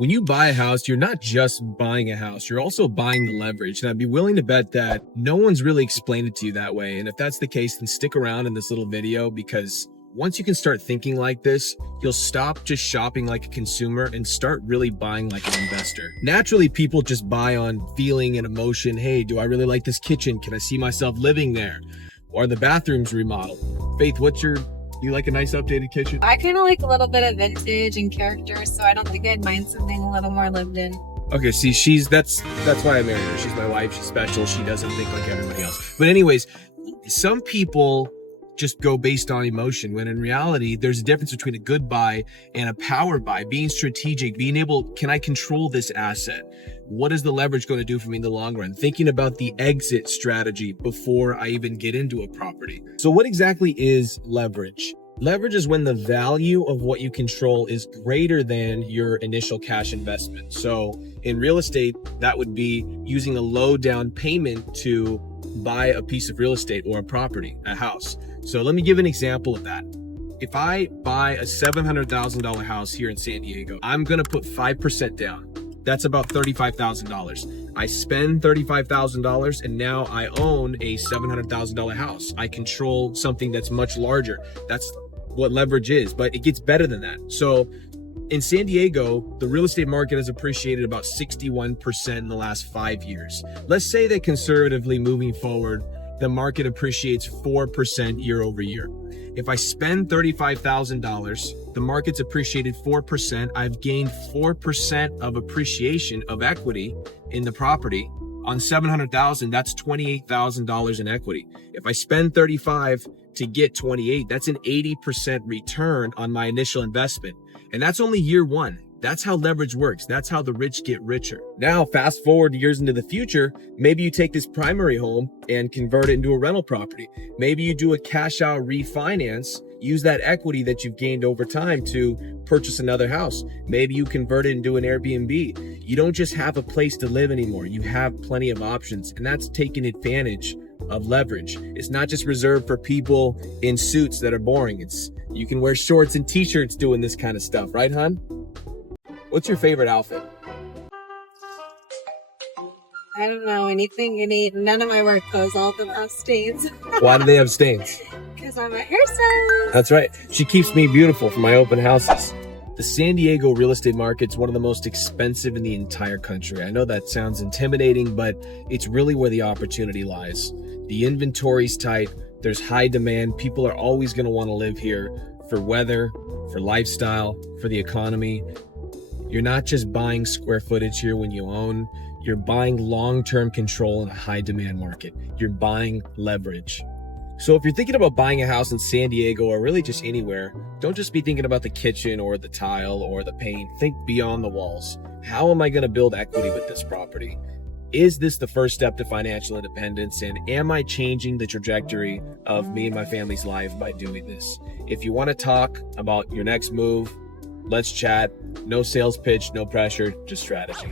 When you buy a house, you're not just buying a house, you're also buying the leverage. And I'd be willing to bet that no one's really explained it to you that way. And if that's the case, then stick around in this little video, because once you can start thinking like this, you'll stop just shopping like a consumer and start really buying like an investor. Naturally, people just buy on feeling and emotion. Hey, do I really like this kitchen? Can I see myself living there? Or the bathrooms remodeled? Faith, you like a nice updated kitchen? I kind of like a little bit of vintage and character, so I don't think I'd mind something a little more lived in. Okay, see, that's why I married her. She's my wife, she's special, she doesn't think like everybody else. But anyways, some people just go based on emotion, when in reality, there's a difference between a good buy and a power buy. Being strategic, being able, can I control this asset? What is the leverage going to do for me in the long run? Thinking about the exit strategy before I even get into a property. So what exactly is leverage? Leverage is when the value of what you control is greater than your initial cash investment. So in real estate, that would be using a low down payment to buy a piece of real estate or a property, a house. So let me give an example of that. If I buy a $700,000 house here in San Diego, I'm going to put 5% down. That's about $35,000. I spend $35,000 and now I own a $700,000 house. I control something that's much larger. That's what leverage is, but it gets better than that. So in San Diego, the real estate market has appreciated about 61% in the last 5 years. Let's say that conservatively moving forward, the market appreciates 4% year over year. If I spend $35,000, the market's appreciated 4%. I've gained 4% of appreciation of equity in the property. On $700,000, that's $28,000 in equity. If I spend 35 to get 28, that's an 80% return on my initial investment. And that's only year one. That's how leverage works. That's how the rich get richer. Now, fast forward years into the future, maybe you take this primary home and convert it into a rental property. Maybe you do a cash out refinance, use that equity that you've gained over time to purchase another house. Maybe you convert it into an Airbnb. You don't just have a place to live anymore. You have plenty of options, and that's taking advantage of leverage. It's not just reserved for people in suits that are boring. You can wear shorts and t-shirts doing this kind of stuff, right, hon? What's your favorite outfit? I don't know, anything. None of my work clothes, all of them have stains. Why do they have stains? Because I'm a hairstylist. That's right. She keeps me beautiful for my open houses. The San Diego real estate market's one of the most expensive in the entire country. I know that sounds intimidating, but it's really where the opportunity lies. The inventory's tight. There's high demand. People are always going to want to live here for weather, for lifestyle, for the economy. You're not just buying square footage here when you own, you're buying long-term control in a high demand market. You're buying leverage. So if you're thinking about buying a house in San Diego or really just anywhere, don't just be thinking about the kitchen or the tile or the paint. Think beyond the walls. How am I going to build equity with this property? Is this the first step to financial independence? And am I changing the trajectory of me and my family's life by doing this? If you want to talk about your next move, let's chat. No sales pitch, no pressure, just strategy.